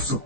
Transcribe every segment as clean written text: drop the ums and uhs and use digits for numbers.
दोस्तों,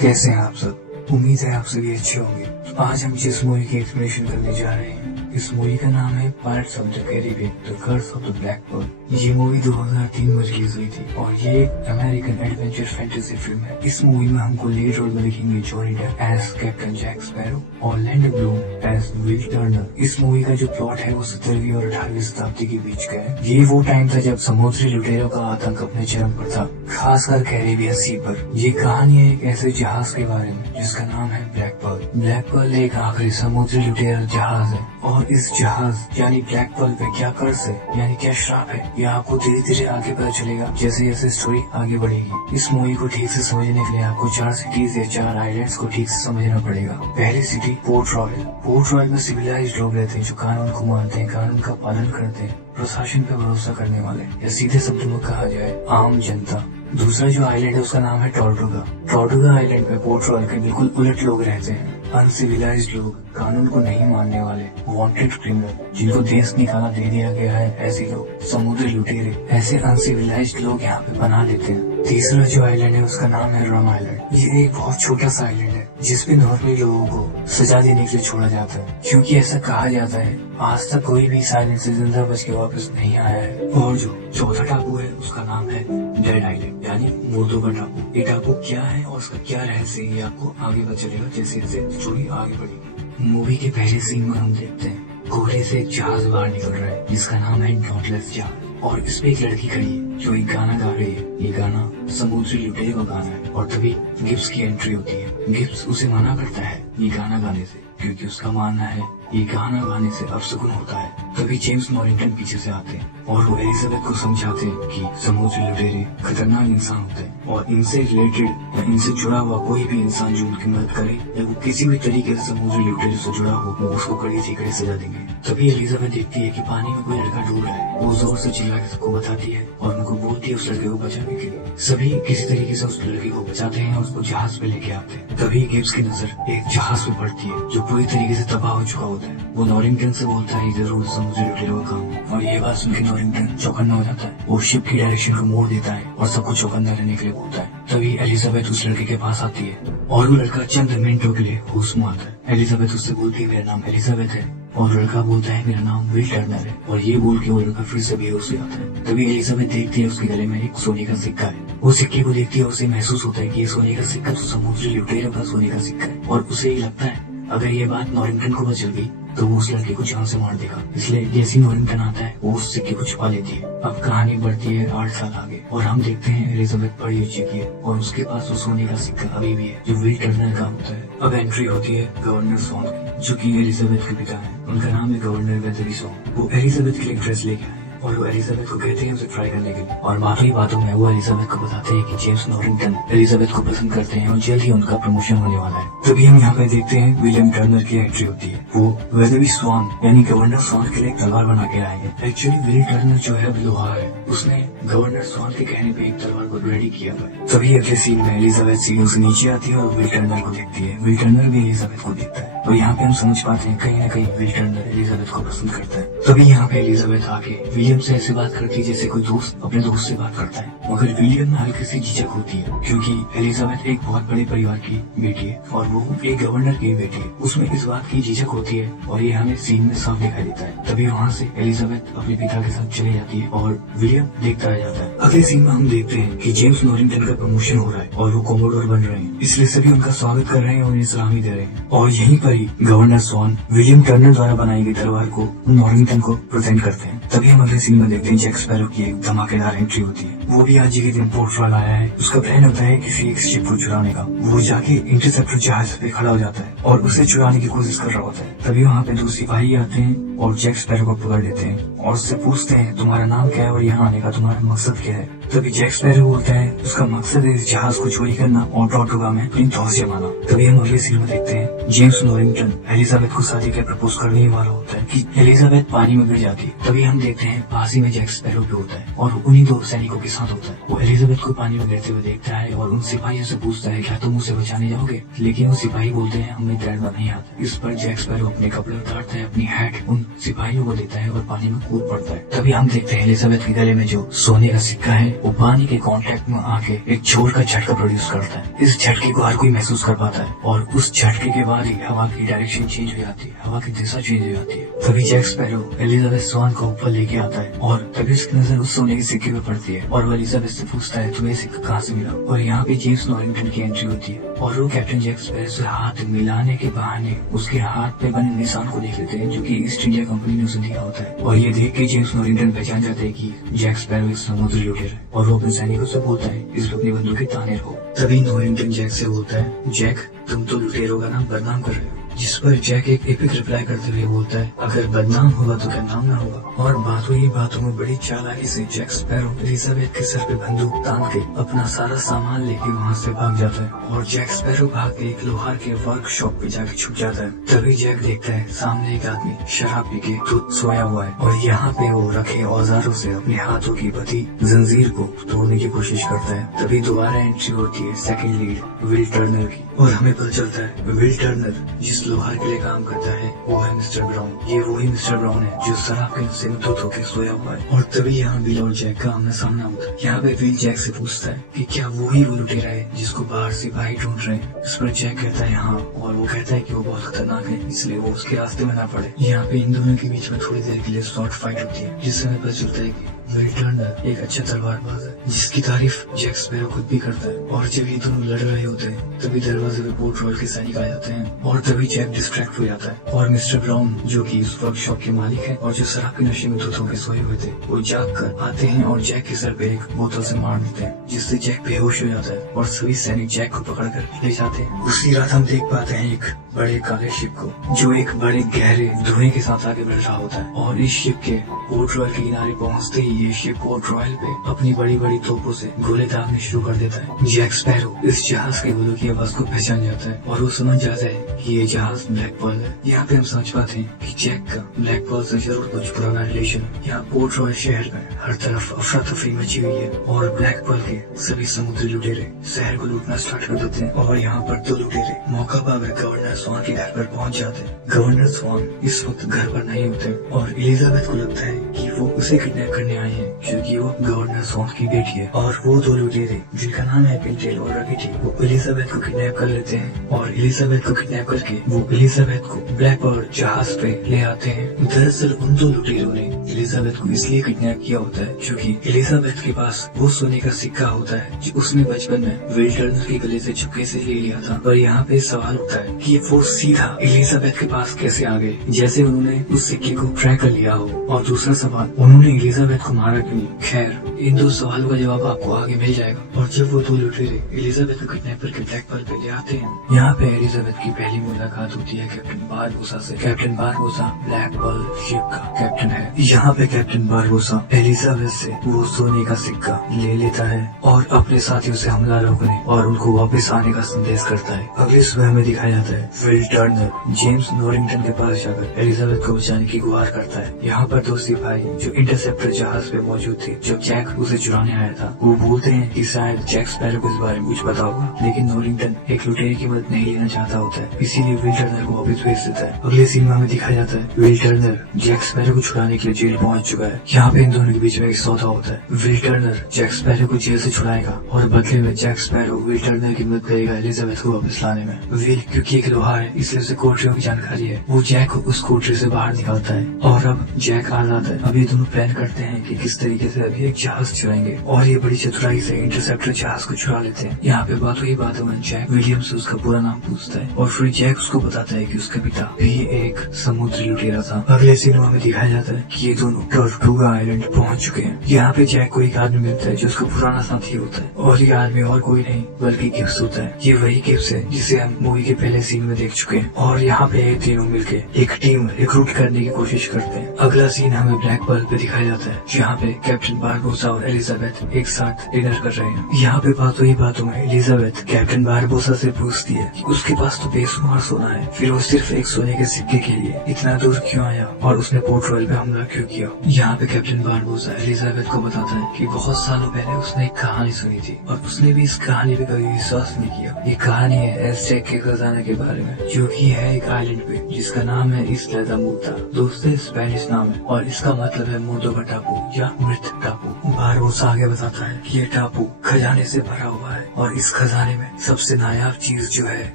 कैसे हैं आप सब। उम्मीद है आप सभी अच्छे होंगे। तो आज हम जिस मूवी की एक्सप्लेनेशन करने जा रहे हैं, इस मूवी का नाम है Pirates of the Caribbean the Curse of the Black Pearl. ये मूवी 2003 में रिलीज हुई थी और ये एक अमेरिकन एडवेंचर फैंटेसी फिल्म है। इस मूवी में हमको लीड रोल में दिखेंगे Johnny Depp as Captain Jack Sparrow और Lando Bloom as Will Turner. इस मूवी का जो प्लॉट है वो 17वीं और 18वीं शताब्दी के बीच का है। ये वो टाइम था जब समुद्री लुटेरों का आतंक अपने चरम पर था, खासकर कैरिबियन सी पर। ये कहानी है एक ऐसे जहाज के बारे में जिसका नाम है ब्लैक पर्ल। ब्लैक पर्ल एक आखिरी समुद्री लुटेरा जहाज है और इस जहाज यानी ब्लैक पर्ल पे क्या कर्ज है यानी क्या श्राप है, यह आपको धीरे धीरे आगे पता चलेगा जैसे जैसे स्टोरी आगे बढ़ेगी। इस मूवी को ठीक से समझने के लिए आपको 4 सिटीज या 4 आइलैंड्स को ठीक से समझना पड़ेगा। पहली city port royal. Port royal में सिविलाइज्ड लोग रहते हैं जो कानून को मानते हैं, कानून का पालन करते हैं, प्रशासन पे भरोसा करने वाले, या सीधे शब्दों में कहा जाए आम जनता। दूसरा जो आइलैंड है उसका नाम है टॉर्टुगा। टॉर्टुगा आइलैंड पे पोर्ट रॉयल के बिल्कुल उलट लोग रहते हैं, अनसिविलाइज्ड लोग, कानून को नहीं मानने वाले, वांटेड क्रिमिनल जिनको देश निकाला दे दिया गया है, ऐसे लोग, समुद्री लुटेरे, ऐसे अनसिविलाइज्ड लोग यहाँ पे बना लेते हैं। तीसरा जो आइलैंड है उसका नाम है रम आइलैंड। ये एक बहुत छोटा सा आइलैंड है जिसपे नॉर्मली लोगों को सजा देने के लिए छोड़ा जाता है, क्योंकि ऐसा कहा जाता है आज तक कोई भी इस आइलैंड से जिंदा बच के वापस नहीं आया है। और जो चौथा टापू है उसका नाम है डेड आइलैंड यानी मुर्दों का टापू। ये टापू क्या है और उसका क्या रहस्य है ये आपको आगे पता चलेगा जैसे जैसे स्टोरी आगे बढ़ेगी। मूवी के पहले सीन में हम देखते हैं कोहरे से एक जहाज बाहर निकल रहा है जिसका नाम है डॉटलेस जहाज, और इस पे एक लड़की खड़ी है जो एक गाना गा रही है। ये गाना समुद्री लुटेरे का गाना है और तभी गिब्स की एंट्री होती है। गिब्स उसे मना करता है ये गाना गाने से, क्योंकि उसका मानना है ये गाना गाने से अपशकुन होता है। तभी जेम्स नॉरिंगटन पीछे से आते हैं और वो एलिजाबेथ को समझाते हैं कि समुद्री लुटेरे खतरनाक इंसान होते हैं और इनसे रिलेटेड या इनसे जुड़ा हुआ कोई भी इंसान जो उनकी मदद करे या वो किसी भी तरीके से समुद्री लुटेरे से जुड़ा हो, वो उसको कड़ी से कड़ी सजा देंगे। तभी एलिजाबेथ देखती है कि पानी में कोई लड़का डूब रहा है। वो जोर से चिल्ला के सबको बताती है और उनको बोलती है उस लड़के को बचाने के लिए। सभी किसी तरीके से उस लड़के को बचाते हैं और उसको जहाज पे लेके आते हैं। तभी गिब्स की नजर एक जहाज पे पड़ती है जो पूरी तरीके से तबाह हो चुका होता है। वो नॉरिंगटन से बोलता है जरूर समुद्री लुटेरों का काम है, और ये बात सुनकर नॉरिंगटन चौकन्ना हो जाता है। वो शिप की डायरेक्शन को मोड़ देता है और सबको चौकन्ना रहने के लिए बोलता है। तभी एलिजाबेथ उस लड़के के पास आती है और वो लड़का चंद मिनटों के लिए होश में आता है। एलिजाबेथ उससे बोलती है मेरा नाम एलिजाबेथ है, और लड़का बोलता है मेरा नाम विल टर्नर है, और ये बोल के वो लड़का फिर से बेहोश हो जाता है। तभी एलिजाबेथ देखती है उसके गले में एक सोने का सिक्का है। वो सिक्के को देखती है उसे महसूस होता है कि ये सोने का सिक्का तो समुद्री लुटेरों का सोने का सिक्का है, और उसे ये लगता है अगर ये बात नॉरिंगटन को पता चल गई तो वो उस लड़के को जान से मार देगा। इसलिए जैसे नॉरिंगटन आता है वो उस सिक्के को छुपा लेती है। अब कहानी बढ़ती है 8 साल आगे और हम देखते हैं एलिजाबेथ बड़ी हो चुकी है और उसके पास वो सोने का सिक्का अभी भी है जो विल टर्नर का होता है। अब एंट्री होती है गवर्नर सॉन की, जो कि एलिजाबेथ के पिता है। उनका नाम है गवर्नर वेदरली सॉन। वो एलिजाबेथ के लिए ड्रेस लेके आए और वो एलिजाबेथ को कहते हैं उसे ट्राई करने के लिए, और बाकी बातों में वो एलिजाबेथ को बताते हैं कि जेम्स नॉरिंगटन एलिजाबेथ को पसंद करते हैं और जल्द ही उनका प्रमोशन होने वाला है। तभी हम यहाँ पे देखते हैं विलियम टर्नर की एंट्री होती है। वो वेदरली स्वान यानी गवर्नर स्वान के लिए तलवार बना के लाए हैं। एक्चुअली विल टर्नर जो है लोहार है, उसने गवर्नर स्वान के कहने पे एक तलवार को रेडी किया हुआ है। तभी अगले सीन में एलिजाबेथ सीढ़ियों से नीचे आती है और विल टर्नर को देखती है। विल टर्नर भी एलिजाबेथ को देखता है और यहाँ पे हम समझ पाते हैं कहीं न कहीं विल टर्नर एलिजाबेथ को पसंद करता है। तभी यहाँ पे एलिजाबेथ आके विलियम से ऐसे बात करती है जैसे कोई दोस्त अपने दोस्त से बात करता है, मगर विलियम में हल्की सी झिझक होती है क्योंकि एलिजाबेथ एक बहुत बड़े परिवार की बेटी है और वो एक गवर्नर की बेटी है। उसमें इस बात की झिझक होती है और ये हमें सीन में साफ दिखाई देता है। तभी वहाँ से एलिजाबेथ अपने पिता के साथ चले जाती है और विलियम देखता रह जाता है। अगले सीन में हम देखते हैं कि जेम्स नॉरिंगटन का प्रमोशन हो रहा है और वो कोमोडोर बन रहे हैं, इसलिए सभी उनका स्वागत कर रहे हैं और उन्हें सलामी दे रहे हैं। और यहीं पर ही गवर्नर स्वान विलियम टर्नर द्वारा बनाई गई तलवार को नॉरिंगटन को प्रेजेंट करते हैं। तभी हम अगले सीन में देखते हैं जैक स्पैरो की एक धमाकेदार एंट्री होती है। वो भी आज ही के दिन पोर्ट रॉयल आया है। उसका प्लान होता है किसी एक शिप को चुराने का। वो जाके इंटरसेप्टर जहाज पे खड़ा हो जाता है और उसे चुराने की कोशिश कर रहा होता है। तभी वहाँ पे 2 सिपाही आते हैं और जैक स्पैरो को पकड़ लेते हैं और उससे पूछते हैं तुम्हारा नाम क्या है और यहाँ आने का तुम्हारा मकसद क्या है। तभी जैक स्पैरो बोलता है उसका मकसद है इस जहाज को चोरी करना और टॉर्टुगा में अपनी धौंस जमाना। तभी हम अगले सीन में देखते हैं जेम्स नॉरिंगटन एलिजाबेथ को शादी के प्रपोज करने वाला होता है कि एलिजाबेथ पानी पानी में गिर जाती है। तभी हम देखते हैं पास ही में जैक स्पैरो भी होता है और उन्हीं दो सैनिकों के साथ होता है। वो एलिजाबेथ को पानी में गिरते हुए देखता है और उन सिपाहियों से पूछता है क्या तुम उसे बचाने जाओगे, लेकिन वो सिपाही बोलते हैं हमें तैरना नहीं आता। इस पर जैक स्पैरो अपने कपड़े उतारता है, अपनी हैट उन सिपाहियों को देता है और पानी में कूद पड़ता है। तभी हम देखते हैं एलिजाबेथ के गले में जो सोने का सिक्का है वो पानी के कांटेक्ट में आके एक जोर का झटका प्रोड्यूस करता है। इस झटके को हर कोई महसूस कर पाता है और उस झटके के बाद ही हवा की डायरेक्शन चेंज हो जाती है, हवा की दिशा चेंज हो जाती है। तभी जैक स्पैरो एलिजाबेथ स्वान को ऊपर लेके आता है और तभी उसकी नजर उस सोने के सिक्के पे पड़ती है और वो एलिजाबेथ से पूछता है तुम्हें सिक्का कहाँ से मिला। और यहाँ पे जेम्स नॉरिंगटन की एंट्री होती है और वो कैप्टन जैक स्पैरो से हाथ मिलाने के बहाने उसके हाथ पे बने निशान को देख लेते हैं जो कि ईस्ट इंडिया कंपनी ने उसे दिया होता है। और ये देख के जेम्स नॉरिंगटन पहचान जाते हैं कि जैक स्पैरो एक समुद्री लुटेरा है और वो अपने सैनिकों से बोलता है इस पर अपनी बंदूकें ताने रहो। तभी नॉरिंगटन जैक से बोलता है जैक तुम तो लुटेरों का नाम बदनाम कर रहे हो, जिस पर जैक एक एपिक रिप्लाई करते हुए बोलता है अगर बदनाम होगा तो क्या नाम ना होगा। और बातों ही बातों में बड़ी चालाकी से जैक स्पैरो एलिजाबेथ के सर पे बंदूक तान के अपना सारा सामान लेके वहाँ से भाग जाता है और जैक स्पैरो भाग के एक लोहार के वर्कशॉप पे जाके छुप जाता है। तभी जैक देखता है सामने एक आदमी शराब पी के खुद सोया हुआ है और यहाँ पे वो रखे औजारों से अपने हाथों की बधी जंजीर को तोड़ने की कोशिश करता है। तभी दोबारा एंट्री होती है सेकंड लीड विल टर्नर की और हमें पता चलता है विल टर्नर जिस लोहार के लिए काम करता है वो है मिस्टर ब्राउन। ये वही मिस्टर ब्राउन है जो शराब के नशे में धुत होकर सोया हुआ है। और तभी यहाँ विल और जैक का आमना सामना होता है। यहाँ पे विल जैक से पूछता है कि क्या वो ही वो लुटेरा है जिसको बाहर सिपाही ढूंढ रहे हैं। इस पर जैक कहता है हाँ, और वो कहता है कि वो बहुत खतरनाक है इसलिए वो उसके रास्ते में ना पड़े। यहाँ पे इन दोनों के बीच में थोड़ी देर के लिए शॉर्ट फाइट होती है जिससे हमें पता चलता है कि विल टर्नर एक अच्छा तलवारबाज है जिसकी तारीफ जैक स्पैरो खुद भी करता है। और जब ये दोनों लड़ रहे होते हैं तभी दरवाजे पे पोर्ट रॉयल के सैनिक आ जाते हैं और तभी जैक डिस्ट्रैक्ट हो जाता है और मिस्टर ब्राउन जो कि इस वर्कशॉप के मालिक है और जो शराब के नशे में धुत होकर सोए हुए थे वो जाग कर आते हैं और जैक के सर पे एक बोतल से मार देते हैं जिससे जैक बेहोश हो जाता है और सभी सैनिक जैक को पकड़ कर ले जाते हैं। उसी रात हम देख पाते हैं एक बड़े काले शिप को जो एक बड़े गहरे धुएं के साथ आगे बढ़ रहा होता है और इस शिप के पोर्ट रॉयल के किनारे पहुंचते ही ये शिप पोर्ट रॉयल पे अपनी बड़ी बड़ी तोपों से गोले दागने शुरू कर देता है। जैक स्पैरो इस जहाज के गोलों की आवाज को पहचान जाता है और वो समझ जाता है कि ये जहाज ब्लैक पर्ल है। यहाँ पे हम समझ पाते हैं कि जैक का ब्लैक पर्ल से जरूर कुछ पुराना रिलेशन है। यहाँ पोर्ट रॉयल शहर में हर तरफ अफरा तफरी मची हुई है और ब्लैक पर्ल के सभी समुद्री लुटेरे शहर को लूटना स्टार्ट कर देते हैं और यहाँ पर दो लुटेरे मौका पाकर गवर्नर स्वान के घर पर पहुँच जाते हैं। गवर्नर स्वान इस वक्त घर पर नहीं होते और एलिजाबेथ को लगता है कि वो उसे किडनैप करने आए हैं क्योंकि वो गवर्नर स्वान की बेटी है। और वो दो लुटेरे जिनका नाम है पिंटेल और रगेटी वो एलिजाबेथ को किडनैप कर लेते हैं और एलिजाबेथ को किडनैप करके वो एलिजाबेथ को ब्लैक पर्ल जहाज पे ले आते हैं। दरअसल उन दो लुटेरों ने एलिजाबेथ को इसलिए किडनैप किया होता है क्योंकि एलिजाबेथ के पास वो सोने का सिक्का होता है जो उसने बचपन में विल टर्नर के गले से चुपके से ले लिया था। और यहाँ पे सवाल उठता है कि वो सीधा एलिजाबेथ के पास कैसे आ गए जैसे उन्होंने उस सिक्के को ट्रैक कर लिया हो। और दूसरा सवाल उन्होंने एलिजाबेथ को मारा क्यों। खैर इन दो सवालों का जवाब आपको आगे मिल जाएगा। और जब वो दो लुटेरे एलिजाबेथ को किडनैप करके ब्लैक पर्ल पे ले आते हैं यहाँ पे एलिजाबेथ की पहली मुलाकात होती है कैप्टन बारबोसा से। Captain Barbossa Black Pearl ship का कैप्टन है। यहाँ पे कैप्टन बारबोसा एलिजाबेथ से वो सोने का सिक्का ले लेता है और अपने साथियों से हमला रोकने और उनको वापस आने का संदेश करता है। अगली सुबह में दिखाया जाता है विल टर्नर जेम्स नॉरिंगटन के पास जाकर एलिजाबेथ को बचाने की गुहार करता है। यहाँ पर दो सिपाही जो इंटरसेप्टर जहाज पे मौजूद थे जब जैक उसे चुराने आया था वो बोलते हैं कि शायद जैक स्पैरो को इस बारे में कुछ पता होगा, लेकिन नॉरिंगटन एक लुटेरे की मदद नहीं लेना चाहता होता है इसीलिए विल टर्नर को वापस भेज देता है। अगले सिनेमा में दिखाया जाता है विल टर्नर जैक स्पैरो को छुड़ाने के लिए जेल पहुंच चुका है। यहाँ पे इन दोनों के बीच में एक सौदा होता है। विल टर्नर जैक स्पैरो को जेल से छुड़ाएगा और बदले में जैक स्पैरो विल टर्नर की मदद करेगा एलिजाबेथ को वापस लाने में। विल क्योंकि एक लोहार है इसलिए उसे कोठरियों की जानकारी है, वो जैक को उस कोठरी से बाहर निकालता है और अब जैक आजाद है। अब ये दोनों प्लान करते हैं कि किस तरीके से अभी एक जहाज चुराएंगे और ये बड़ी चतुराई से इंटरसेप्टर जहाज को चुरा लेते हैं। यहाँ पे बातों ही बातों में जैक विलियम से उसका पूरा नाम पूछता है और फिर जैक उसको बताता है कि उसका पिता भी एक समुद्री लुटेरा था। अगले सिनेमा में दिखाया जाता है कि ये दोनों टॉर्टुगा आइलैंड पहुंच चुके हैं। यहाँ पे जैक को एक आदमी मिलता है जो उसका पुराना साथी होता है और ये आदमी और कोई नहीं बल्कि गिब्स होता है। ये वही गिब्स है जिसे हम मूवी के पहले सीन में देख चुके हैं और यहाँ पे ये तीनों मिलके एक टीम रिक्रूट करने की कोशिश करते हैं। अगला सीन हमें ब्लैक पर्ल पे दिखाया जाता है जहाँ यहाँ पे कैप्टन बारबोसा और एलिजाबेथ एक साथ डिनर कर रहे हैं। यहाँ पे बातों में एलिजाबेथ कैप्टन बारबोसा से पूछती है कि उसके पास तो बेशुमार सोना है, फिर वो सिर्फ एक सोने के सिक्के के लिए इतना दूर क्यों आया और उसने पोर्ट रॉयल पे हमला क्यों किया। यहाँ पे कैप्टन बारबोसा एलिजाबेथ को बताता है कि बहुत सालों पहले उसने एक कहानी सुनी थी और उसने भी इस कहानी पे कभी विश्वास नहीं किया। ये कहानी है एज़टेक के खजाने के बारे में, जो कि है एक आइलैंड पे जिसका नाम है इस्ला दा मुर्दा। दोस्तों स्पेनिश नाम है और इसका मतलब है मुर्दों का टापू या मृत टापू। बारबोसा आगे बताता है कि ये टापू खजाने से भरा हुआ है और इस खजाने में सबसे नायाब चीज जो है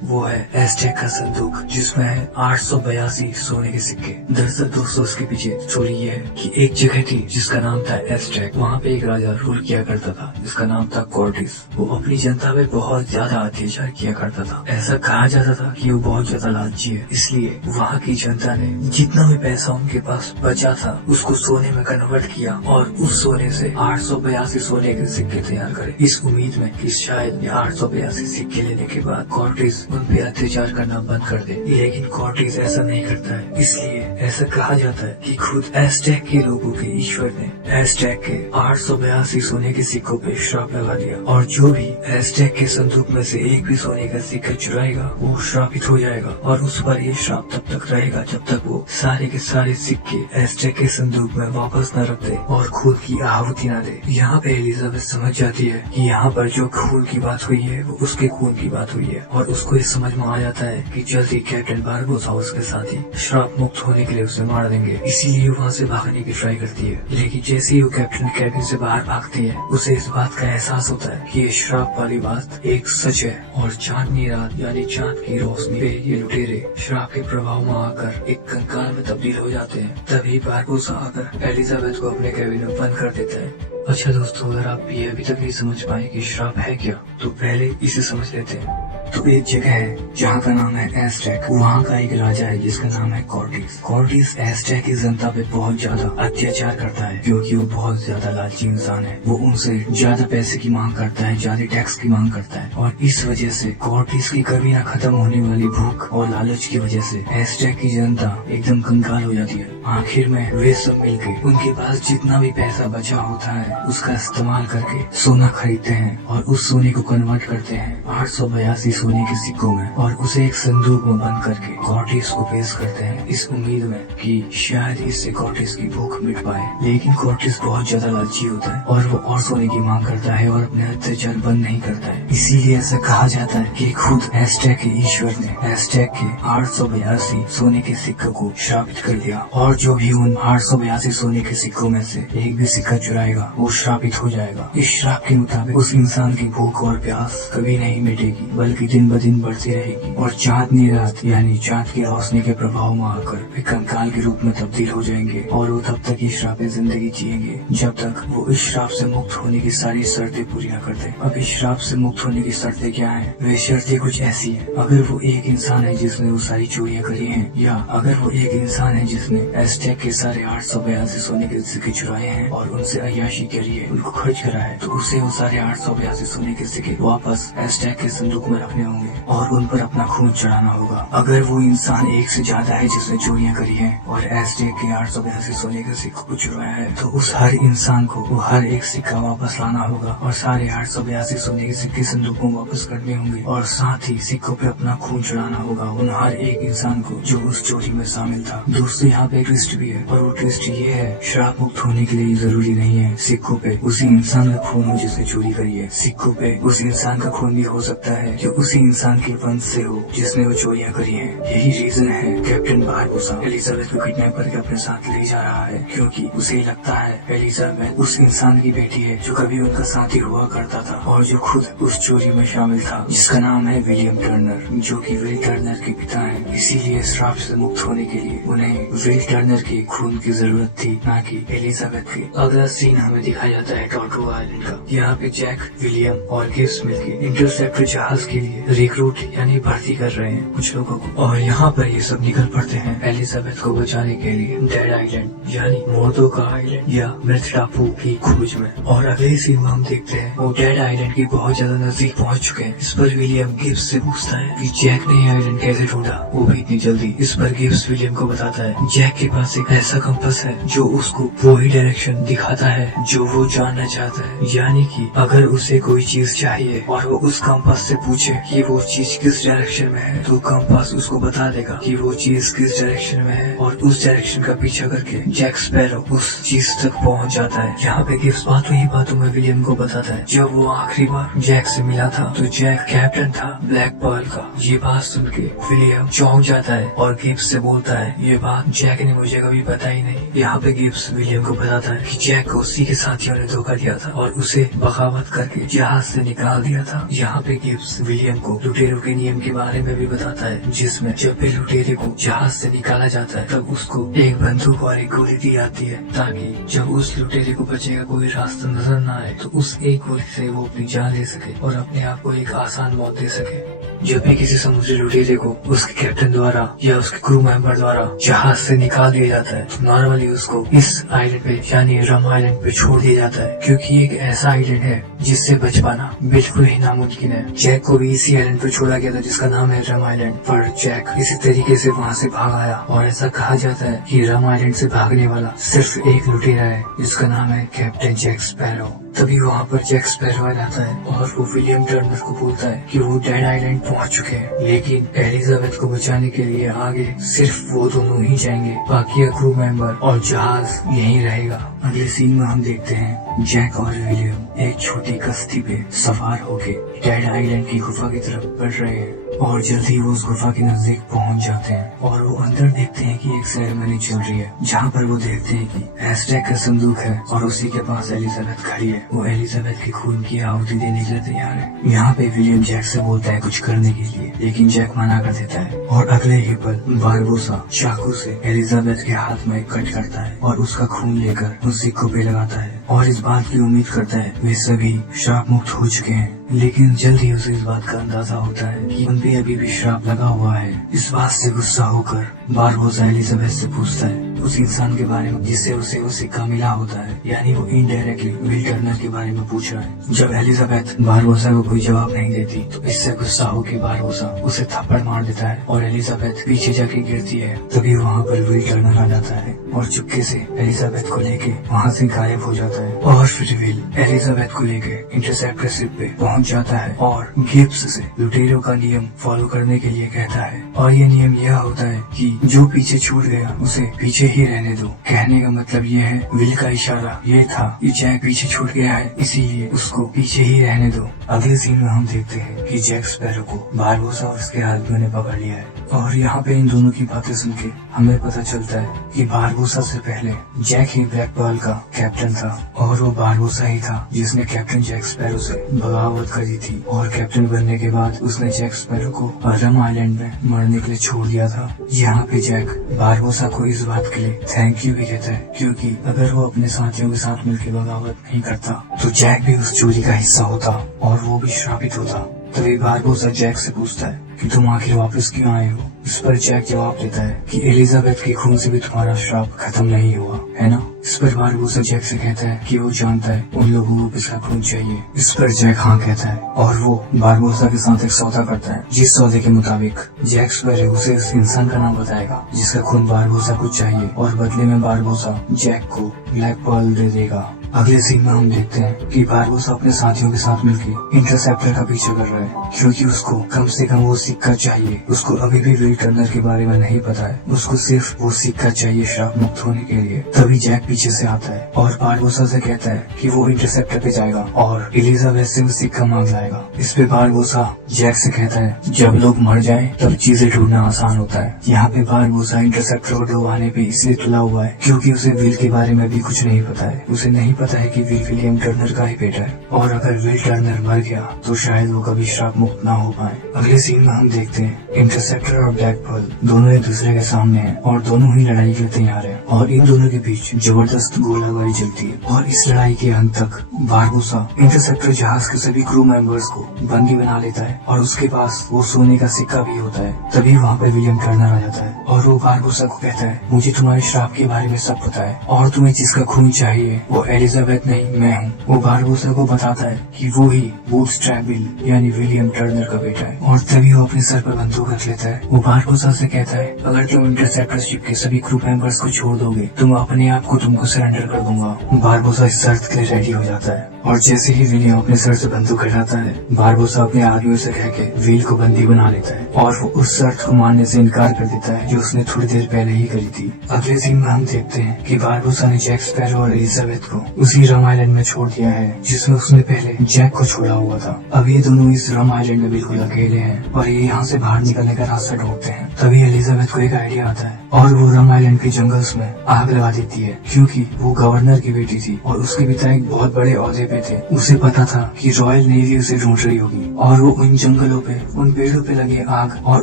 वो है एज़टेक का संदूक, जिसमें है 882 सोने के सिक्के। दरअसल दोस्तों उसके पीछे स्टोरी ये है कि एक जगह थी जिसका नाम था एज़टेक। वहाँ पे एक राजा रूल किया करता था जिसका नाम था कॉर्टिस। वो अपनी जनता पे बहुत ज्यादा अत्याचार किया करता था। ऐसा कहा जाता था कि वो बहुत ज्यादा लालची है, इसलिए वहाँ की जनता ने जितना भी पैसा उनके पास बचा था उसको सोने में कन्वर्ट किया और उस सोने से 882 सोने के सिक्के तैयार करे, इस उम्मीद में कि शायद 882 सिक्के लेने के बाद कॉर्टिस उन पे अत्याचार करना बंद कर दे। लेकिन कॉर्टिस ऐसा नहीं करता है, इसलिए ऐसा कहा जाता है कि खुद एज़टेक के लोगों के ईश्वर ने एज़टेक के 882 सोने के सिक्कों पे श्राप लगा दिया और जो भी एज़टेक के संदूक में से एक भी सोने का सिक्का चुराएगा वो श्रापित हो जाएगा और उस पर ये श्राप तब तक रहेगा जब तक वो सारे के सारे सिक्के एज़टेक के संदूक में वापस न रख दे और खून की आहुति न दे। यहाँ पे एलिजाबेथ समझ जाती है कि यहाँ पर जो खून की बात हुई है वो उसके खून की बात हुई है और उसको ये समझ में आ जाता है कि जल्दी कैप्टन बारबोसा उसके साथी श्राप मुक्त होने के लिए उसे मार देंगे, इसीलिए वहाँ से भागने की ट्राई करती है। लेकिन जैसे ही वो कैप्टन कैबिन से बाहर भागती है उसे इस बात का एहसास होता है कि ये श्राप वाली बात एक सच है और चांदनी रात यानी चांद की रोशनी पे ये लुटेरे श्राप के प्रभाव में आकर एक कंकाल में तब्दील हो जाते हैं। तभी बारबोसा आकर एलिजाबेथ को अपने कैबिन में बंद कर देता है। अच्छा दोस्तों, अगर आप ये अभी तक नहीं समझ पाए कि श्राप है क्या तो पहले इसे समझ लेते हैं। तो एक जगह है जहाँ का नाम है एज़टेक। वहाँ का एक राजा है जिसका नाम है कॉर्टिस। कॉर्टिस एज़टेक की जनता पे बहुत ज्यादा अत्याचार करता है क्योंकि वो बहुत ज्यादा लालची इंसान है। वो उनसे ज्यादा पैसे की मांग करता है, ज्यादा टैक्स की मांग करता है और इस वजह से कॉर्टिस की कभी न खत्म होने वाली भूख और लालच की वजह से एज़टेक की जनता एकदम कंगाल हो जाती है। आखिर में वे सब मिलकर उनके पास जितना भी पैसा बचा होता है उसका इस्तेमाल करके सोना खरीदते हैं और उस सोने को कन्वर्ट करते हैं 882 सोने के सिक्कों में और उसे एक संदूक में बंद करके कॉर्टिस को पेश करते हैं इस उम्मीद में कि शायद इससे कॉर्टिस की भूख मिट पाए। लेकिन कॉर्टिस बहुत ज्यादा लालची होता है और वो और सोने की मांग करता है और अपने अत्याचार बंद नहीं करता है। इसीलिए ऐसा कहा जाता है कि खुद एज़टेक के ईश्वर ने एज़टेक के 882 सोने के सिक्कों को श्रापित कर दिया और जो भी उन 882 सोने के सिक्कों में से एक भी सिक्का चुराएगा वो श्रापित हो जाएगा। इस श्राप के मुताबिक उस इंसान की भूख और प्यास कभी नहीं मिटेगी बल्कि दिन ब दिन बढ़ती रहेगी और चांदनी रात यानी चांद की रोशनी के प्रभाव में आकर वे कंकाल के रूप में तब्दील हो जाएंगे और वो तब तक इस श्राप में जिंदगी जिएंगे जब तक वो इस श्राप से मुक्त होने की सारी शर्तें पूरी न कर दे। अब इस श्राप से मुक्त होने की शर्तें क्या हैं? वे शर्तें कुछ ऐसी हैं। अगर वो एक इंसान है जिसने वो सारी चोरियां करी हैं या अगर वो एक इंसान है जिसने एज़टेक के सारे 882 सोने के सिक्के चुराए हैं और उनसे अय्याशी के लिए उनको खर्च करा है तो उसे वो सारे 882 सोने के सिक्के वापस एज़टेक के संदूक में रखने होंगे और उन पर अपना खून चढ़ाना होगा। अगर वो इंसान एक से ज्यादा है जिसने चोरियां करी है और एज़टेक के 882 सोने के सिक्कों को चुराया है तो उस हर इंसान को वो हर एक सिक्का वापस लाना होगा और सारे 882 सोने के सिक्के संदूक में वापस करने होंगे और साथ ही सिक्कों पे अपना खून चढ़ाना होगा उन हर एक इंसान को जो उस चोरी में शामिल था। दोस्तों यहाँ पे एक ट्विस्ट भी है और वो ट्विस्ट ये है श्राप मुक्त होने के लिए जरूरी नहीं है सिक्कों पे उसी इंसान का खून हो जिसने चोरी करी है। सिक्कों पे उस इंसान का खून भी हो सकता है जो उसी इंसान के वंश से हो जिसने वो चोरियां करी हैं। यही रीजन है कैप्टन बारबोसा एलिजाबेथ को किडनैप करके अपने साथ ले जा रहा है क्योंकि उसे लगता है एलिजाबेथ उस इंसान की बेटी है जो कभी उनका साथी हुआ करता था और जो खुद उस चोरी में शामिल था जिसका नाम है विलियम टर्नर, जो कि विल टर्नर के पिता है। इसीलिए श्राप से मुक्त होने के लिए उन्हें विल टर्नर के खून की जरूरत थी न कि एलिजाबेथ की। अगला सीन हमें दिखाया जाता है टॉर्टो आइलैंड का। यहाँ पे जैक, विलियम और गिब्स मिलकर इंटरसेप्टर जहाज के लिए रिक्रूट यानी भर्ती कर रहे हैं कुछ लोगों को और यहाँ पर ये सब निकल पड़ते हैं एलिजाबेथ को बचाने के लिए डेड आइलैंड यानी मुर्दों का आइलैंड या मृत टापू की खोज में। और अगले सीन में हम देखते हैं वो डेड आइलैंड के बहुत ज्यादा नजदीक पहुँच चुके हैं। इस पर विलियम गिब्स से पूछता है कि जैक ने आइलैंड कैसे ढूंढा, वो भी इतनी जल्दी। इस पर गिब्स विलियम को बताता है जैक के पास एक ऐसा कंपास है जो उसको वही डायरेक्शन दिखाता है जो वो जानना चाहता है। यानी कि अगर उसे कोई चीज चाहिए और वो उस कंपास से पूछे कि वो चीज किस डायरेक्शन में है, तो कंपास उसको बता देगा कि वो चीज किस डायरेक्शन में है, और उस डायरेक्शन का पीछा करके जैक स्पैरो उस चीज तक पहुंच जाता है। यहाँ पे गिब्स बातों ही बातों में विलियम को बताता है जब वो आखिरी बार जैक से मिला था तो जैक कैप्टन था ब्लैक पर्ल का। ये बात सुन के विलियम चौंक जाता है और गिब्स से बोलता है, ये बात जैक ने मुझे कभी बताई नहीं। यहाँ पे गिब्स विलियम को बताता है कि जैक को उसी के साथियों ने धोखा दिया था और उसे बगावत करके जहाज से निकाल दिया था। यहाँ पे गिब्स विलियम को लुटेरों के नियम के बारे में भी बताता है, जिसमें जब भी लुटेरे को जहाज से निकाला जाता है तब उसको एक बंदूक और एक गोली दी जाती है, ताकि जब उस लुटेरे को बचने का कोई रास्ता नजर न आए तो उस एक गोली से वो अपनी जान ले सके और अपने आप को एक आसान मौत दे सके। जब भी किसी समुद्री लुटेरे को उसके कैप्टन द्वारा या उसके क्रू मेंबर द्वारा जहाज से निकाल दिया जाता है तो नॉर्मली उसको इस आइलैंड पे यानी रम आइलैंड पे छोड़ दिया जाता है, क्योंकि एक ऐसा आइलैंड है जिससे बच पाना बिल्कुल ही नामुमकिन है। जैक को भी इसी आइलैंड पे छोड़ा गया था जिसका नाम है रम आइलैंड, पर जैक इसी तरीके से वहाँ से भाग आया और ऐसा कहा जाता है कि रम आइलैंड से भागने वाला सिर्फ एक लुटेरा है जिसका नाम है कैप्टन जैक स्पैरो। तभी वहाँ पर जैक स्पैरो आ जाता है और वो विलियम टर्नर को बोलता है कि वो डेड आइलैंड पहुँच चुके हैं, लेकिन एलिजाबेथ को बचाने के लिए आगे सिर्फ वो दोनों ही जाएंगे, बाकी क्रू मेंबर और जहाज यहीं रहेगा। अगले सीन में हम देखते हैं जैक और विलियम एक छोटी कश्ती पे सवार होके डेड आइलैंड की गुफा की तरफ बढ़ रहे हैं और जल्दी वो उस गुफा के नजदीक पहुंच जाते हैं और वो अंदर देखते हैं कि एक सेरेमनी चल रही है जहाँ पर वो देखते हैं कि एस्टेक का संदूक है और उसी के पास एलिजाबेथ खड़ी है। वो एलिजाबेथ के खून की आहुति देने के लिए तैयार है। यहाँ पे विलियम जैक से बोलता है कुछ करने के लिए, लेकिन जैक मना कर देता है और अगले ही पल बारबोसा चाकू से एलिजाबेथ के हाथ में कट करता है और उसका खून लेकर उस सिक्कों पे लगाता है और इस बात की उम्मीद करता है वे सभी श्राप मुक्त हो चुके हैं। लेकिन जल्द ही उसे इस बात का अंदाजा होता है कि उन पे अभी भी श्राप लगा हुआ है। इस बात से गुस्सा होकर बारबोसा एलिजाबेथ से पूछता है उस इंसान के बारे में जिससे उसे वो सिक्का मिला होता है, यानी वो इनडायरेक्टली विल टर्नर के बारे में पूछ रहा है। जब एलिजाबेथ बारबोसा को कोई जवाब नहीं देती तो इससे गुस्सा होकर बारबोसा उसे थप्पड़ मार देता है और एलिजाबेथ पीछे जाके गिरती है। तभी वहाँ पर विल टर्नर आ जाता है और चुपके से एलिजाबेथ को लेके वहाँ से गायब हो जाता है और फिर विल एलिजाबेथ को लेके इंटरसेप्टर शिप पे पहुँच जाता है और गिब्स से लुटेरों का नियम फॉलो करने के लिए कहता है। और ये नियम यह होता है कि जो पीछे छूट गया उसे पीछे ही रहने दो। कहने का मतलब ये है, विल का इशारा ये था कि जैक पीछे छूट गया है इसीलिए उसको पीछे ही रहने दो। अगले सीन में हम देखते हैं कि जैक स्पैरो को बारबोसा और उसके आदमियों ने पकड़ लिया है और यहाँ पे इन दोनों की बातें सुन के हमें पता चलता है कि बारबोसा से पहले जैक ही ब्लैक पर्ल का कैप्टन था और वो बारबोसा ही था जिसने कैप्टन जैक स्पैरो से बगावत करी थी और कैप्टन बनने के बाद उसने जैक स्पैरो को रम आइलैंड में मरने के लिए छोड़ दिया था। यहाँ पे जैक बारबोसा को इस बात के लिए थैंक यू भी कहता है, क्योंकि अगर वो अपने साथियों के साथ मिलकर बगावत नहीं करता तो जैक भी उस चोरी का हिस्सा होता और वो भी श्रापित होता। तभी बारबोसा जैक से पूछता है कि तुम आखिर वापस क्यों आए हो। इस पर जैक जवाब देता है कि एलिजाबेथ के खून से भी तुम्हारा श्राप खत्म नहीं हुआ है ना। इस पर बारबोसा जैक से कहता है कि वो जानता है उन लोगों को किसका खून चाहिए। इस पर जैक हाँ कहता है और वो बारबोसा के साथ एक सौदा करता है, जिस सौदे के मुताबिक जैक स्पैरो उसे उस इंसान का नाम बताएगा जिसका खून बारबोसा को चाहिए और बदले में बारबोसा जैक को ब्लैक पर्ल दे देगा। अगले सीन में हम देखते हैं कि बारबोसा अपने साथियों के साथ मिलकर इंटरसेप्टर का पीछा कर रहा है, क्योंकि उसको कम से कम वो सिक्का चाहिए। उसको अभी भी विल टर्नर के बारे में नहीं पता है, उसको सिर्फ वो सिक्का चाहिए श्राप मुक्त होने के लिए। तभी जैक पीछे से आता है और बारबोसा से कहता है कि वो इंटरसेप्टर पे जाएगा और एलिजाबेथ से वो सिक्का मांग लाएगा। इस पे बारबोसा जैक से कहता है जब लोग मर जाए तब चीजें ढूंढना आसान होता है। यहाँ पे बारबोसा इंटरसेप्टर को डुबाने पे इसलिए तुला हुआ है क्योंकि उसे विल के बारे में भी कुछ नहीं पता है। उसे नहीं पता है कि विल विलियम टर्नर का ही बेटा है और अगर विल टर्नर मर गया तो शायद वो कभी श्राप मुक्त ना हो पाए। अगले सीन में हम देखते हैं इंटरसेप्टर और ब्लैक पर्ल दोनों एक दूसरे के सामने हैं और दोनों ही लड़ाई के लिए तैयार है और इन दोनों के बीच जबरदस्त गोलाबारी चलती है और इस लड़ाई के अंत तक बारबोसा इंटरसेप्टर जहाज के सभी क्रू मेंबर्स को बंदी बना लेता है और उसके पास वो सोने का सिक्का भी होता है। तभी वहाँ पे विलियम टर्नर आ जाता है और वो बारबोसा को कहता है मुझे तुम्हारे श्राप के बारे में सब पता है और तुम्हें जिसका खून चाहिए वो एलिजाबेथ एलिजाबेथ नहीं, मैं हूँ। वो बारबोसा को बताता है कि वो ही बूटस्ट्रैप बिल यानी विलियम टर्नर का बेटा है, और तभी वो अपने सर पर बंदूक रख लेता है। वो बारबोसा से कहता है, अगर तुम इंटरसेप्टर शिप के सभी क्रू मेंबर्स को छोड़ दोगे तो मैं अपने आप को तुमको सरेंडर कर दूंगा। बारबोसा इस शर्त के लिए रेडी हो जाता है, और जैसे ही विलियम अपने सर से बंदूक हटाता है, बारबोसा अपने आदमियों से कह के व्हील को बंदी बना लेता है, और वो उस शर्त को मानने से इनकार कर देता है जो उसने थोड़ी देर पहले ही करी थी। अगले सीन में हम देखते हैं कि बारबोसा ने जैक स्पैरो और एलिजाबेथ को उसी रम आइलैंड में छोड़ दिया है जिसमें उसने पहले जैक को छोड़ा हुआ था। अब ये दोनों इस रम आइलैंड में बिल्कुल अकेले हैं और ये यहाँ से बाहर निकलने का रास्ता ढूंढते हैं। तभी एलिजाबेथ को एक आइडिया आता है और वो रम आइलैंड के जंगल्स में आग लगा देती है, क्योंकि वो गवर्नर की बेटी थी और उसके पिता एक बहुत बड़े ओहदे पे थे। उसे पता था कि रॉयल नेवी उसे ढूंढ रही होगी, और वो उन जंगलों पे, उन पेड़ों पे लगे आग और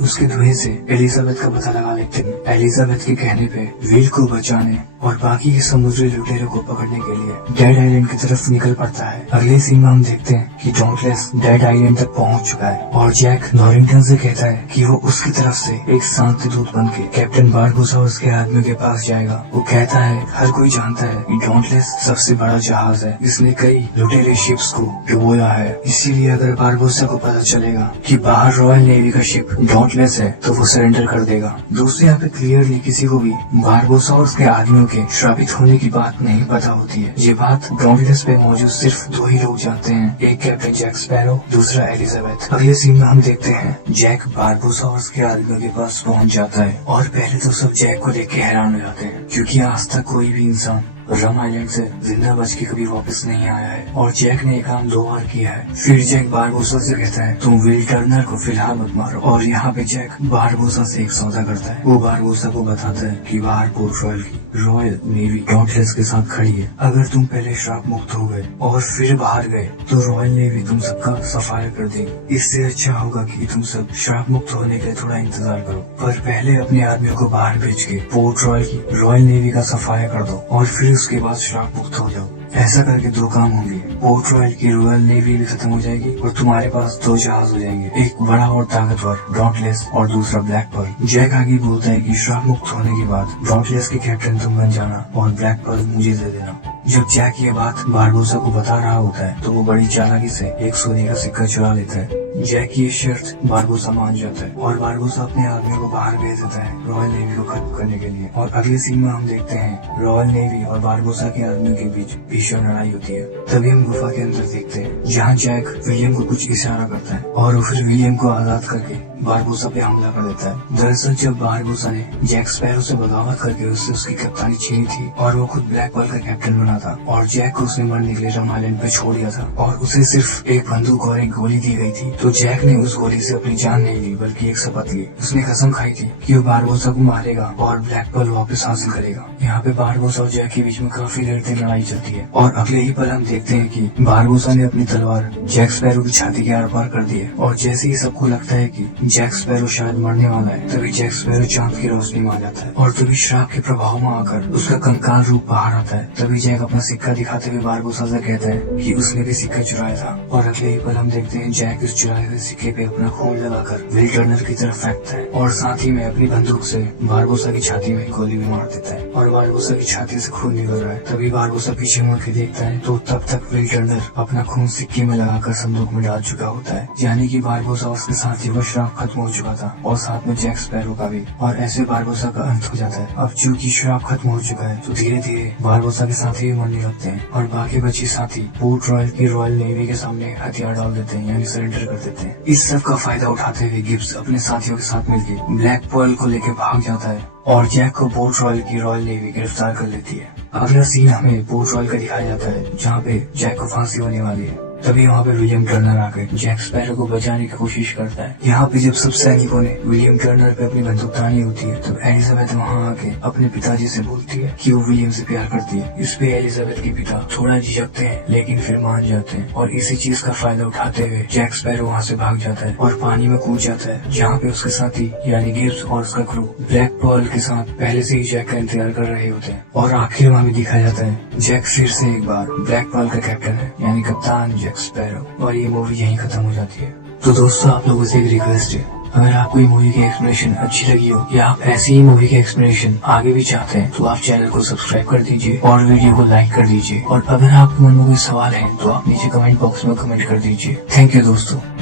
उसके धुएं से एलिजाबेथ का पता लगा लेते हैं। एलिजाबेथ के कहने पे व्हील को बचाने और बाकी के समुद्री लुटेरों को पकड़ने के लिए डेड आइलैंड की तरफ निकल पड़ता है। अगले सीन में हम देखते हैं कि डॉन्टलेस डेड आइलैंड तक पहुंच चुका है, और जैक नॉरिंगटन से कहता है कि वो उसकी तरफ से एक शांति दूत बन के कैप्टन बारबोसा और उसके आदमियों के पास जाएगा। वो कहता है, हर कोई जानता है कि डॉन्टलेस सबसे बड़ा जहाज है, इसने कई लुटेरे शिप्स को डुबोया है, इसीलिए अगर बारबोसा को पता चलेगा कि बाहर रॉयल नेवी का शिप डॉन्टलेस है तो वो सरेंडर कर देगा। दोस्तों, यहाँ पे क्लियरली किसी को भी बारबोसा और उसके आदमियों के श्रापित होने की बात नहीं पता होती है। ये बात डॉन्टलेस पे मौजूद सिर्फ दो ही लोग जानते हैं, एक कैप्टन जैक स्पैरो, दूसरा एलिजाबेथ। अगले सीन में हम देखते हैं जैक बारबोसा और उसके आदमियों के पास पहुंच जाता है, और पहले तो सब जैक को देख के हैरान हो जाते हैं, क्योंकि आज तक कोई भी इंसान रम आइलैंड से जिंदा बच के कभी वापस नहीं आया है, और जैक ने काम 2 बार किया है। फिर जैक बारबोसा से कहता है, तुम विल टर्नर को फिलहाल मत मारो, और यहाँ पे जैक बारबोसा से एक सौदा करता है। वो बारबोसा को बताता है कि बाहर पोर्ट रॉयल की रॉयल नेवी डॉन्टलेस के साथ खड़ी है। अगर तुम पहले श्राप मुक्त हो गए और फिर बाहर गए तो रॉयल नेवी तुम सबका सफाया कर देगी। इससे अच्छा होगा कि तुम सब श्राप मुक्त होने के लिए थोड़ा इंतजार करो, पर पहले अपने आदमियों को बाहर भेज के पोर्ट रॉयल की रॉयल नेवी का सफाया कर दो, और फिर उसके बाद श्राप मुक्त हो जाओ। ऐसा करके 2 काम होंगे, पोर्ट रॉयल की रॉयल नेवी भी खत्म हो जाएगी और तुम्हारे पास 2 जहाज हो जाएंगे, एक बड़ा और ताकतवर डॉन्टलेस और दूसरा ब्लैक पर्ल। जैक आगे बोलता है कि श्राप मुक्त होने के बाद डॉन्टलेस के कैप्टन तुम बन जाना और ब्लैक पर्ल मुझे दे देना। जब जैक ये बात बारबोसा को बता रहा होता है तो वो बड़ी चालाकी से एक सोने का सिक्का चुरा लेता है। जैक की शर्त बारबोसा मान जाता है, और बारबोसा अपने आदमियों को बाहर भेज देता है रॉयल नेवी को खत्म करने के लिए। और अगले सीन में हम देखते हैं रॉयल नेवी और बारबोसा के आदमियों के बीच भीषण लड़ाई होती है। तभी हम गुफा के अंदर देखते हैं जहाँ जैक विलियम को कुछ इशारा करता है, और वो फिर विलियम को आजाद करके बारबोसा पे हमला कर देता है। दरअसल जब बारबोसा ने जैक स्पैरो से बगावत करके उससे उसकी कप्तानी छीनी थी, और वो खुद ब्लैक पर्ल का कैप्टन बना था, और जैक को उसने मरने के लिए रम आइलैंड पे छोड़ दिया था, और उसे सिर्फ एक बंदूक और एक गोली दी गई थी, तो जैक ने उस गोली से अपनी जान नहीं ली बल्कि एक शपथ ली। उसने कसम खाई थी कि वो बारबोसा को मारेगा और ब्लैक पर्ल वापस हासिल करेगा। यहाँ पे बारबोसा और जैक के बीच में काफी देर तक लड़ाई चलती है, और अगले ही पल हम देखते हैं कि बारबोसा ने अपनी तलवार जैक स्पैरो की छाती के आर पार कर दी है, और जैसे ही सबको लगता है कि जैक स्पैरो शायद मरने वाला है, तभी जैक स्पैरो चांद की रोशनी में आ जाता है, और तभी श्राप के प्रभाव में आकर उसका कंकाल रूप बाहर आता है। तभी जैक अपना सिक्का दिखाते हुए बारबोसा से कहता है कि उसने भी सिक्का चुराया था, और अगले ही पल हम देखते हैं जैक उस चुराए हुए सिक्के पे अपना खून लगाकर विल टर्नर की तरफ फेंकता है, और साथ ही में अपनी बंदूक से बारबोसा की छाती में गोली भी मार देता है, और बारबोसा की छाती से खून निकल रहा है। तभी बारबोसा पीछे मुड़ के देखता है तो तब तक विल टर्नर अपना खून सिक्के में लगाकर संदूक में डाल चुका होता है, यानी कि बारबोसा और उसके साथियों का श्राप खत्म हो चुका था, और साथ में जैक स्पैरो का भी। और ऐसे बारबोसा का अंत हो जाता है। अब चूंकि श्राप खत्म हो चुका है तो धीरे धीरे बारबोसा के साथी भी मरने लगते हैं, और बाकी बचे साथी पोर्ट रॉयल की रॉयल नेवी के सामने हथियार डाल देते हैं, यानी सरेंडर कर देते हैं। इस सब का फायदा उठाते हुए गिब्स अपने साथियों के साथ मिलकर ब्लैक पर्ल को लेकर भाग जाता है, और जैक को पोर्ट रॉयल की रॉयल नेवी गिरफ्तार कर लेती है। अगला सीन हमें पोर्ट रॉयल का दिखाया जाता है जहाँ पे जैक को फांसी होने वाली है। तभी वहाँ पे विलियम टर्नर आकर जैक स्पैरो को बचाने की कोशिश करता है। यहाँ पे जब सब सैनिकों ने विलियम टर्नर पे अपनी बंदूक तानी होती है, तब एलिजाबेथ वहाँ आके अपने पिताजी से बोलती है कि वो विलियम से प्यार करती है। इस पे एलिजाबेथ के पिता थोड़ा झिझकते हैं, लेकिन फिर मान जाते हैं, और इसी चीज का फायदा उठाते हुए जैक स्पैरो वहाँ से भाग जाता है और पानी में कूद जाता है, जहाँ पे उसके साथी यानी गिब्स और उसका क्रू ब्लैक पर्ल के साथ पहले से ही जैक का इंतजार कर रहे होते हैं। और आखिर वहाँ भी दिखाया जाता है जैक फिर से एक बार ब्लैक पर्ल का कैप्टन है, यानी कप्तान जैक स्पैरो। और ये मूवी यहीं खत्म हो जाती है। तो दोस्तों, आप लोगों से एक रिक्वेस्ट है अगर आपको ये मूवी की एक्सप्लेनेशन अच्छी लगी हो या आप ऐसी ही मूवी की एक्सप्लेनेशन आगे भी चाहते हैं तो आप चैनल को सब्सक्राइब कर दीजिए और वीडियो को लाइक कर दीजिए। और अगर आपके मन में कोई सवाल है तो आप नीचे कमेंट बॉक्स में कमेंट कर दीजिए। थैंक यू दोस्तों।